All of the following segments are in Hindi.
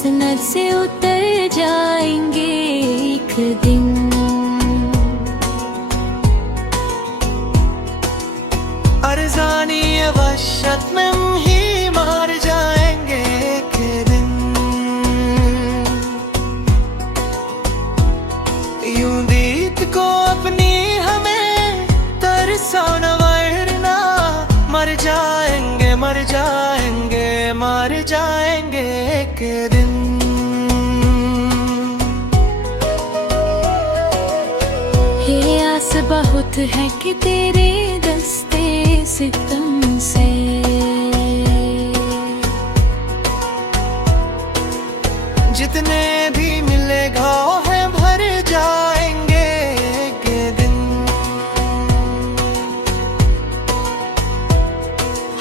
मसनद से उतर जाएंगे एक दिन। अरज़ानी वहशत में हम ही मार जाएंगे एक दिन। यूं दीद को अपनी हमें तरसो न वरना मर जाएंगे, मर जाएंगे, मर जाएंगे एक दिन। ये आस बहुत है कि तेरे दस्ते सितम से जितने भी मिलेगा है भर जाएंगे एक दिन।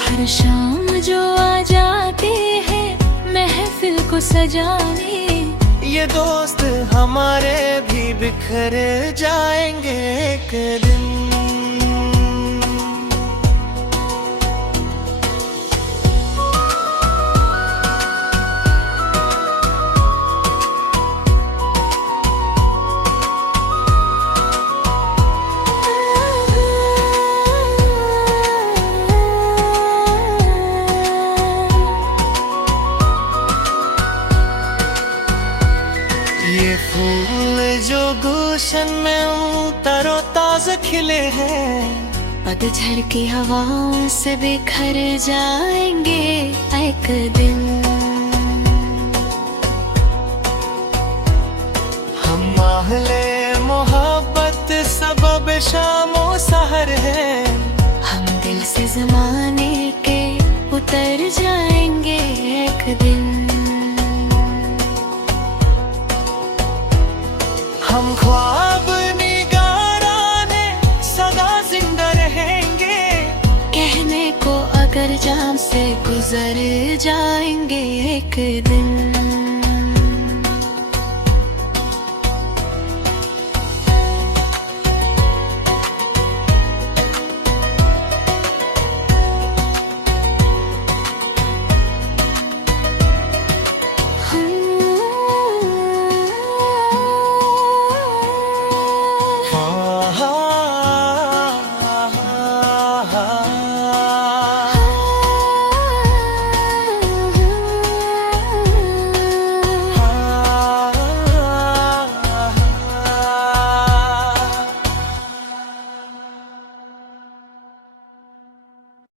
हर शाम जो आ जाते हैं महफिल को सजाने, ये दोस्त हमारे भी बिखर जाएंगे एक दिन। ये फूल जो गुलशन में तरोताजा खिले हैं, पतझड़ की हवाओं से बिखर जाएंगे एक दिन। हम महले मोहब्बत सबब शामो सहर हैं, हम दिल से ज़माने के उतर जाएंगे एक दिन। हम ख्वाब निगाराने सदा जिंदा रहेंगे, कहने को अगर जाम से गुजर जाएंगे एक दिन।